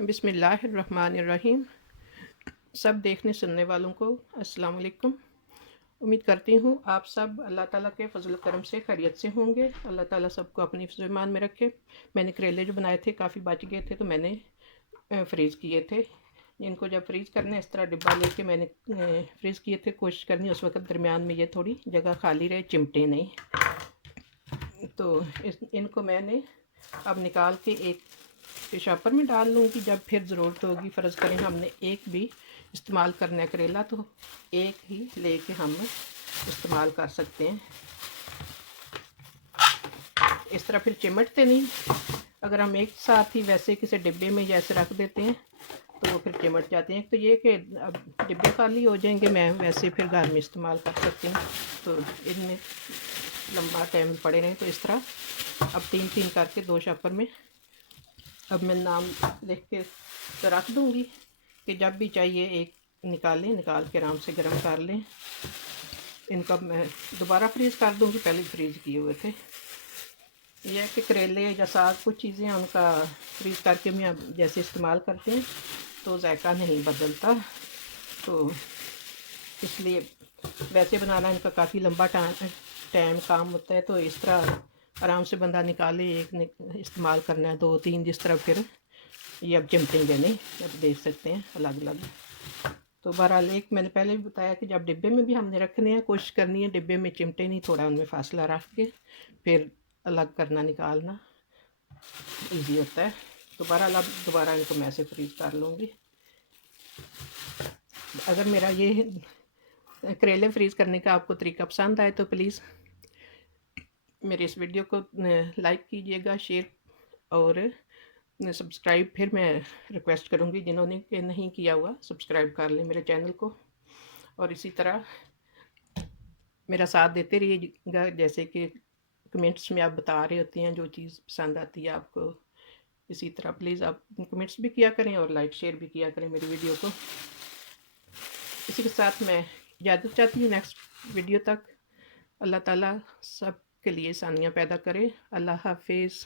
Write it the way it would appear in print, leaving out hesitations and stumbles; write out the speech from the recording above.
बिस्मिल्लाहिर्रहमानिर्रहीम। सब देखने सुनने वालों को अस्सलाम वालेकुम। उम्मीद करती हूँ आप सब अल्लाह ताला के फजल करम से खैरियत से होंगे। अल्लाह ताला सबको अपनी ईमान में रखे। मैंने करेले जो बनाए थे काफ़ी बच गए थे तो मैंने फ्रीज़ किए थे। इनको जब फ्रीज़ करने इस तरह डिब्बा लेके मैंने फ्रीज़ किए थे। कोशिश करनी उस वक्त दरमियान में ये थोड़ी जगह खाली रहे, चिमटे नहीं। तो इनको मैंने अब निकाल के एक शॉपर में डाल लूँगी। जब फिर ज़रूरत होगी, फ़र्ज़ करें हमने एक भी इस्तेमाल करना है करेला, तो एक ही लेके हम इस्तेमाल कर सकते हैं। इस तरह फिर चिमटते नहीं। अगर हम एक साथ ही वैसे किसी डिब्बे में जैसे रख देते हैं तो वो फिर चिमट जाते हैं। तो ये कि अब डिब्बे खाली हो जाएंगे, मैं वैसे फिर घर में इस्तेमाल कर सकती हूँ। तो इनमें लंबा टाइम पड़े रहें। तो इस तरह अब 3-3 करके 2 शॉपर में अब मैं नाम लिख के तो रख दूँगी कि जब भी चाहिए एक निकाल के आराम से गर्म कर लें। इनका मैं दोबारा फ्रीज़ कर दूँगी, पहले फ्रीज़ किए हुए थे। यह है कि करेले या साग कुछ चीज़ें उनका फ्रीज़ करके मैं जैसे इस्तेमाल करते हैं तो जायका नहीं बदलता। तो इसलिए वैसे बनाना इनका काफ़ी लंबा टाइम काम होता है। तो इस तरह आराम से बंदा निकाले, एक इस्तेमाल करना है, 2-3 जिस तरह फिर ये अब चिमटेंगे नहीं। अब देख सकते हैं अलग अलग। तो बहरहाल एक मैंने पहले भी बताया कि जब डिब्बे में भी हमने रखने हैं, कोशिश करनी है डिब्बे में चिमटे नहीं, थोड़ा उनमें फासला रख के फिर अलग करना निकालना ईजी होता है। तो बहरहाल अब दोबारा इनको मैं ऐसे फ्रीज़ कर लूँगी। अगर मेरा ये करेले फ्रीज़ करने का आपको तरीका पसंद आए तो प्लीज़ मेरे इस वीडियो को लाइक कीजिएगा, शेयर और सब्सक्राइब फिर मैं रिक्वेस्ट करूँगी जिन्होंने नहीं किया हुआ सब्सक्राइब कर लें मेरे चैनल को। और इसी तरह मेरा साथ देते रहिएगा, जैसे कि कमेंट्स में आप बता रहे होते हैं जो चीज़ पसंद आती है आपको। इसी तरह प्लीज़ आप कमेंट्स भी किया करें और लाइक शेयर भी किया करें मेरी वीडियो को। इसी के साथ मैं इजाज़त चाहती हूँ नेक्स्ट वीडियो तक। अल्लाह ताला सब के लिए आसानियाँ पैदा करे। अल्लाह हाफिज़।